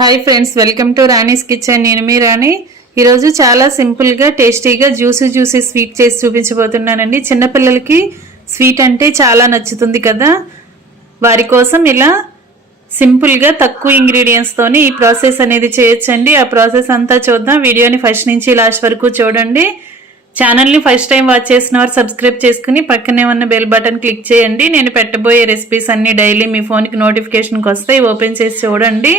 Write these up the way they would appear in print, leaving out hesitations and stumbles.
Hi friends, welcome to Rani's kitchen. నేను మీ రాణి. ఈరోజు చాలా సింపుల్గా టేస్టీగా జ్యూసీ స్వీట్ చేసి చూపించబోతున్నానండి. చిన్నపిల్లలకి స్వీట్ అంటే చాలా నచ్చుతుంది కదా, వారి కోసం ఇలా సింపుల్గా తక్కువ ఇంగ్రీడియంట్స్తోని ఈ ప్రాసెస్ అనేది చేయొచ్చండి. ఆ ప్రాసెస్ అంతా చూద్దాం. వీడియోని ఫస్ట్ నుంచి లాస్ట్ వరకు చూడండి. ఛానల్ని ఫస్ట్ టైం వాచ్ చేసిన వారు సబ్స్క్రైబ్ చేసుకుని పక్కనే ఉన్న బెల్ బటన్ క్లిక్ చేయండి. నేను పెట్టబోయే రెసిపీస్ అన్నీ డైలీ మీ ఫోన్కి నోటిఫికేషన్కి వస్తాయి. ఓపెన్ చేసి చూడండి.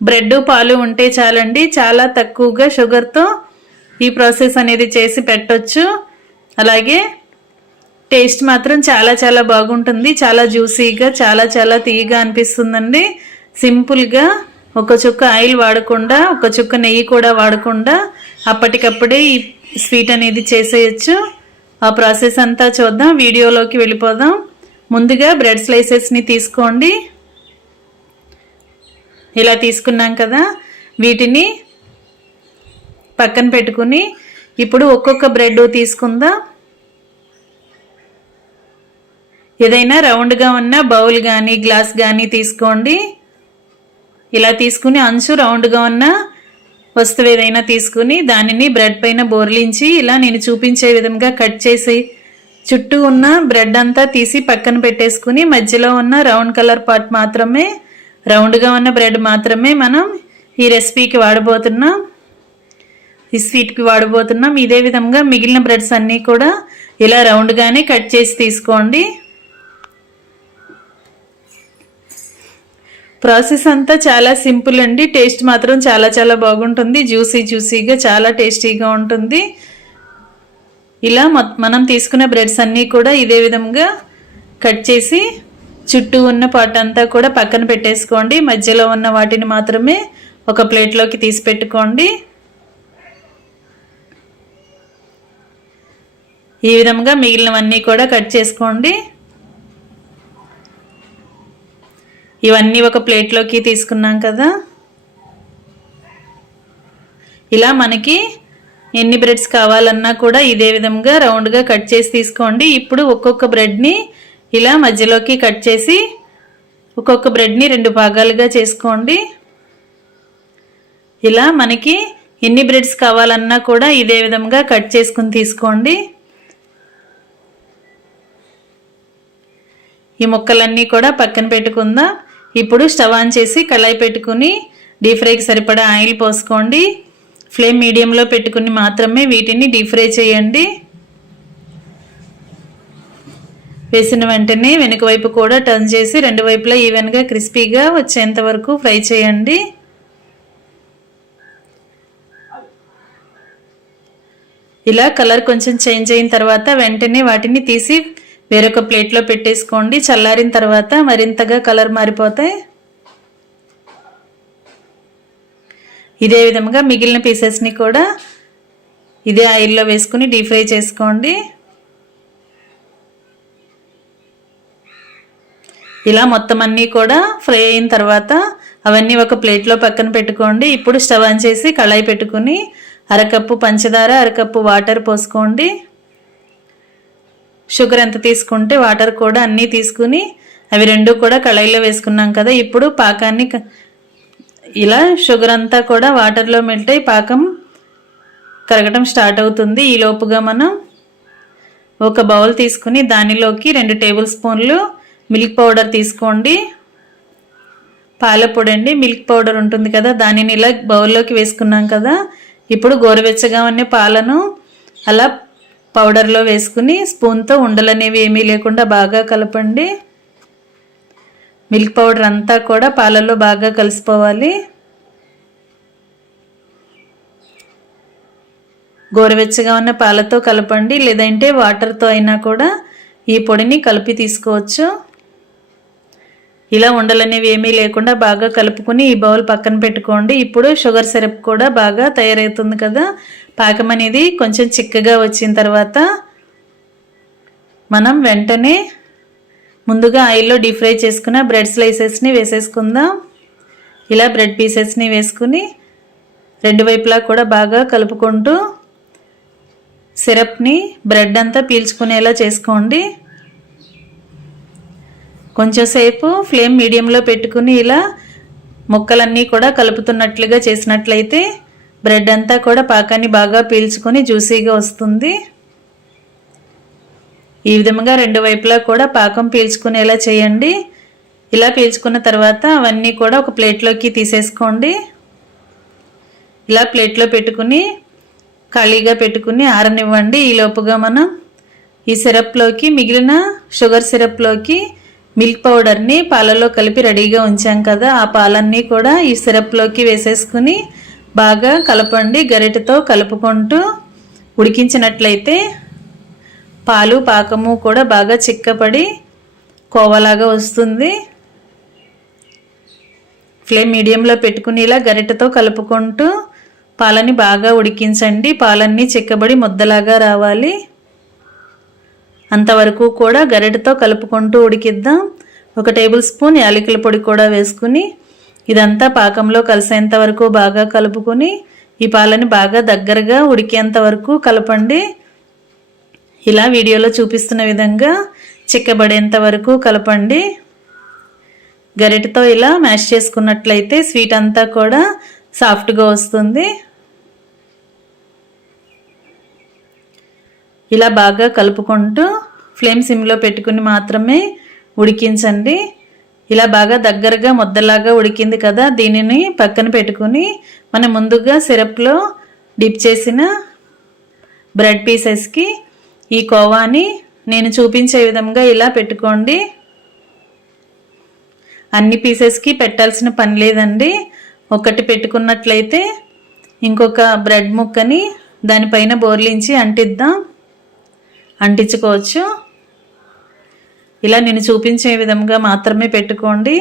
బ్రెడ్ పాలు ఉంటే చాలండి. చాలా తక్కువగా షుగర్తో ఈ ప్రాసెస్ అనేది చేసి పెట్టొచ్చు. అలాగే టేస్ట్ మాత్రం చాలా బాగుంటుంది. చాలా జ్యూసీగా చాలా తీయగా అనిపిస్తుందండి. సింపుల్గా ఒక చుక్క ఆయిల్ వాడకుండా, ఒక చుక్క నెయ్యి కూడా వాడకుండా అప్పటికప్పుడే ఈ స్వీట్ అనేది చేసేయచ్చు. ఆ ప్రాసెస్ అంతా చూద్దాం. వీడియోలోకి వెళ్ళిపోదాం. ముందుగా బ్రెడ్ స్లైసెస్ని తీసుకోండి. ఇలా తీసుకున్నాం కదా, వీటిని పక్కన పెట్టుకుని ఇప్పుడు ఒక్కొక్క బ్రెడ్ తీసుకుందాం. ఏదైనా రౌండ్గా ఉన్న బౌల్ కానీ గ్లాస్ కానీ తీసుకోండి. ఇలా తీసుకుని అంచు రౌండ్గా ఉన్న వస్తువు ఏదైనా తీసుకుని దానిని బ్రెడ్ పైన బోర్లించి ఇలా నేను చూపించే విధంగా కట్ చేసి చుట్టూ ఉన్న బ్రెడ్ అంతా తీసి పక్కన పెట్టేసుకుని మధ్యలో ఉన్న రౌండ్ కలర్ పార్ట్ మాత్రమే, రౌండ్గా ఉన్న బ్రెడ్ మాత్రమే మనం ఈ రెసిపీకి వాడబోతున్నాం, ఈ స్వీట్కి వాడబోతున్నాం. ఇదే విధంగా మిగిలిన బ్రెడ్స్ అన్నీ కూడా ఇలా రౌండ్గానే కట్ చేసి తీసుకోండి. ప్రాసెస్ అంతా చాలా సింపుల్ అండి. టేస్ట్ మాత్రం చాలా బాగుంటుంది. జ్యూసీగా చాలా టేస్టీగా ఉంటుంది. ఇలా మనం తీసుకున్న బ్రెడ్స్ అన్నీ కూడా ఇదే విధంగా కట్ చేసి చుట్టూ ఉన్న పార్ట్ అంతా కూడా పక్కన పెట్టేసుకోండి. మధ్యలో ఉన్న వాటిని మాత్రమే ఒక ప్లేట్లోకి తీసి పెట్టుకోండి. ఈ విధంగా మిగిలినవన్నీ కూడా కట్ చేసుకోండి. ఇవన్నీ ఒక ప్లేట్లోకి తీసుకున్నాం కదా. ఇలా మనకి ఎన్ని బ్రెడ్స్ కావాలన్నా కూడా ఇదే విధంగా రౌండ్గా కట్ చేసి తీసుకోండి. ఇప్పుడు ఒక్కొక్క బ్రెడ్ని ఇలా మధ్యలోకి కట్ చేసి ఒక్కొక్క బ్రెడ్ని 2 భాగాలుగా చేసుకోండి. ఇలా మనకి ఎన్ని బ్రెడ్స్ కావాలన్నా కూడా ఇదే విధంగా కట్ చేసుకుని తీసుకోండి. ఈ ముక్కలన్నీ కూడా పక్కన పెట్టుకుందాం. ఇప్పుడు స్టవ్ ఆన్ చేసి కళాయి పెట్టుకుని డీప్ ఫ్రైకి సరిపడా ఆయిల్ పోసుకోండి. ఫ్లేమ్ మీడియంలో పెట్టుకుని మాత్రమే వీటిని డీప్ ఫ్రై చేయండి. వేసిన వెంటనే వెనుక వైపు కూడా టర్న్ చేసి 2 వైపులా ఈవెన్గా క్రిస్పీగా వచ్చేంత వరకు ఫ్రై చేయండి. ఇలా కలర్ కొంచెం చేంజ్ అయిన తర్వాత వెంటనే వాటిని తీసి వేరొక ప్లేట్లో పెట్టేసుకోండి. చల్లారిన తర్వాత మరింతగా కలర్ మారిపోతాయి. ఇదే విధంగా మిగిలిన పీసెస్ని కూడా ఇదే ఆయిల్లో వేసుకుని డీప్ ఫ్రై చేసుకోండి. ఇలా మొత్తం అన్నీ కూడా ఫ్రై అయిన తర్వాత అవన్నీ ఒక ప్లేట్లో పక్కన పెట్టుకోండి. ఇప్పుడు స్టవ్ ఆన్ చేసి కళాయి పెట్టుకుని అరకప్పు పంచదార, అరకప్పు వాటర్ పోసుకోండి. షుగర్ ఎంత తీసుకుంటే వాటర్ కూడా అన్నీ తీసుకుని అవి 2 కూడా కళాయిలో వేసుకున్నాం కదా. ఇప్పుడు పాకాన్ని ఇలా షుగర్ అంతా కూడా వాటర్లో మెల్ట్ అయి పాకం కరగటం స్టార్ట్ అవుతుంది. ఈ లోపుగా మనం ఒక బౌల్ తీసుకుని దానిలోకి 2 టేబుల్ స్పూన్లు మిల్క్ పౌడర్ తీసుకోండి. పాల పొడి అండి, మిల్క్ పౌడర్ ఉంటుంది కదా, దానిని ఇలా బౌల్లోకి వేసుకున్నాం కదా. ఇప్పుడు గోరువెచ్చగా ఉన్న పాలను అలా పౌడర్లో వేసుకుని స్పూన్తో ఉండలనేవి ఏమీ లేకుండా బాగా కలపండి. మిల్క్ పౌడర్ అంతా కూడా పాలల్లో బాగా కలిసిపోవాలి. గోరువెచ్చగా ఉన్న పాలతో కలపండి, లేదంటే వాటర్తో అయినా కూడా ఈ పొడిని కలిపి తీసుకోవచ్చు. ఇలా ఉండలనేవి ఏమీ లేకుండా బాగా కలుపుకుని ఈ బౌల్ పక్కన పెట్టుకోండి. ఇప్పుడు షుగర్ సిరప్ కూడా బాగా తయారవుతుంది కదా. పాకం అనేది కొంచెం చిక్కగా వచ్చిన తర్వాత మనం వెంటనే ముందుగా ఆయిల్లో డీప్ ఫ్రై చేసుకున్న బ్రెడ్ స్లైసెస్ని వేసేసుకుందాం. ఇలా బ్రెడ్ పీసెస్ని వేసుకుని 2 వైపులా కూడా బాగా కలుపుకుంటూ సిరప్ని బ్రెడ్ అంతా పీల్చుకునేలా చేసుకోండి. కొంచెం సేపు ఫ్లేమ్ మీడియంలో పెట్టుకుని ఇలా ముక్కలన్నీ కూడా కలుపుతున్నట్లుగా చేసినట్లయితే బ్రెడ్ అంతా కూడా పాకాన్ని బాగా పీల్చుకొని జ్యూసీగా వస్తుంది. ఈ విధంగా రెండు వైపులా కూడా పాకం పీల్చుకునేలా చేయండి. ఇలా పీల్చుకున్న తర్వాత అవన్నీ కూడా ఒక ప్లేట్లోకి తీసేసుకోండి. ఇలా ప్లేట్లో పెట్టుకుని ఖాళీగా పెట్టుకుని ఆరనివ్వండి. ఈలోపుగా మనం ఈ సిరప్లోకి మిగిలిన షుగర్ సిరప్లోకి మిల్క్ పౌడర్ని పాలలో కలిపి రెడీగా ఉంచాం కదా, ఆ పాలన్నీ కూడా ఈ సిరప్లోకి వేసేసుకుని బాగా కలపండి. గరిటెతో కలుపుకుంటూ ఉడికించినట్లయితే పాలు పాకము కూడా బాగా చిక్కపడి కోవలాగా వస్తుంది. ఫ్లేమ్ మీడియంలో పెట్టుకుని ఇలా గరిటెతో కలుపుకుంటూ పాలని బాగా ఉడికించండి. పాలన్నీ చిక్కబడి ముద్దలాగా రావాలి. అంతవరకు కూడా గరిటెతో కలుపుకుంటూ ఉడికిద్దాం. 1 టేబుల్ స్పూన్ యాలకుల పొడి కూడా వేసుకుని ఇదంతా పాకంలో కలిసేంత వరకు బాగా కలుపుకొని ఈ పాలని బాగా దగ్గరగా ఉడికేంత వరకు కలపండి. ఇలా వీడియోలో చూపిస్తున్న విధంగా చిక్కబడేంత వరకు కలపండి. గరిటెతో ఇలా మ్యాష్ చేసుకున్నట్లయితే స్వీట్ అంతా కూడా సాఫ్ట్గా వస్తుంది. ఇలా బాగా కలుపుకుంటూ ఫ్లేమ్ సిమ్లో పెట్టుకుని మాత్రమే ఉడికించండి. ఇలా బాగా దగ్గరగా ముద్దలాగా ఉడికింది కదా, దీనిని పక్కన పెట్టుకుని మనం ముందుగా సిరప్లో డిప్ చేసిన బ్రెడ్ పీసెస్కి ఈ కోవాని నేను చూపించే విధంగా ఇలా పెట్టుకోండి. అన్ని పీసెస్కి పెట్టాల్సిన పని లేదండి. ఒకటి పెట్టుకున్నట్లయితే ఇంకొక బ్రెడ్ ముక్కని దానిపైన బోర్లించి అంటించుకోవచ్చు. ఇలా నేను చూపించే విధంగా మాత్రమే పెట్టుకోండి.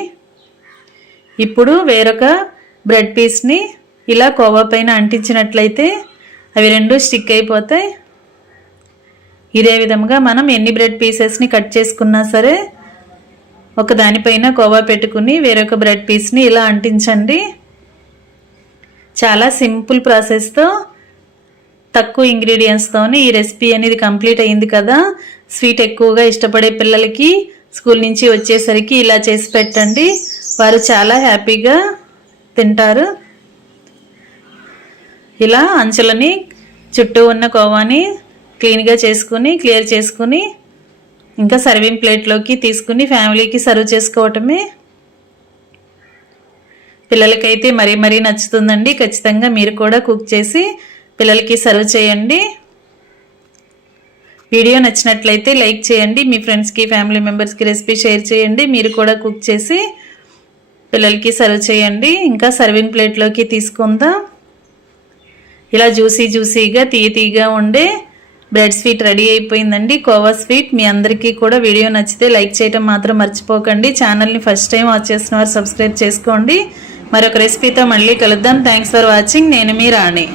ఇప్పుడు వేరొక బ్రెడ్ పీస్ని ఇలా కోవా పైన అంటించినట్లయితే అవి రెండు స్టిక్ అయిపోతాయి. ఇదే విధంగా మనం ఎన్ని బ్రెడ్ పీసెస్ని కట్ చేసుకున్నా సరే ఒక దానిపైన కోవా పెట్టుకుని వేరొక బ్రెడ్ పీస్ని ఇలా అంటించండి. చాలా సింపుల్ ప్రాసెస్తో తక్కువ ఇంగ్రీడియంట్స్తోని ఈ రెసిపీ అనేది కంప్లీట్ అయింది కదా. స్వీట్ ఎక్కువగా ఇష్టపడే పిల్లలకి స్కూల్ నుంచి వచ్చేసరికి ఇలా చేసి పెట్టండి. వారు చాలా హ్యాపీగా తింటారు. ఇలా అంచులని చుట్టూ ఉన్న కోవాని క్లీన్గా క్లియర్ చేసుకుని ఇంకా సర్వింగ్ ప్లేట్లోకి తీసుకుని ఫ్యామిలీకి సర్వ్ చేసుకోవటమే. పిల్లలకైతే మరీ నచ్చుతుందండి. ఖచ్చితంగా మీరు కూడా కుక్ చేసి పిల్లలకి సర్వ్ చేయండి. వీడియో నచ్చినట్లయితే లైక్ చేయండి. మీ ఫ్రెండ్స్కి ఫ్యామిలీ మెంబర్స్కి రెసిపీ షేర్ చేయండి. మీరు కూడా కుక్ చేసి పిల్లలకి సర్వ్ చేయండి. ఇంకా సర్వింగ్ ప్లేట్లోకి తీసుకుందాం. ఇలా జ్యూసీగా తీయగా ఉండే బ్రెడ్ స్వీట్ రెడీ అయిపోయిందండి. కోవా స్వీట్. మీ అందరికీ కూడా వీడియో నచ్చితే లైక్ చేయడం మాత్రం మర్చిపోకండి. ఛానల్ని ఫస్ట్ టైం వాచ్ చేస్తున్న వారు సబ్స్క్రైబ్ చేసుకోండి. మరొక రెసిపీతో మళ్ళీ కలుద్దాం. Thanks for watching. నేను మీ రాణి.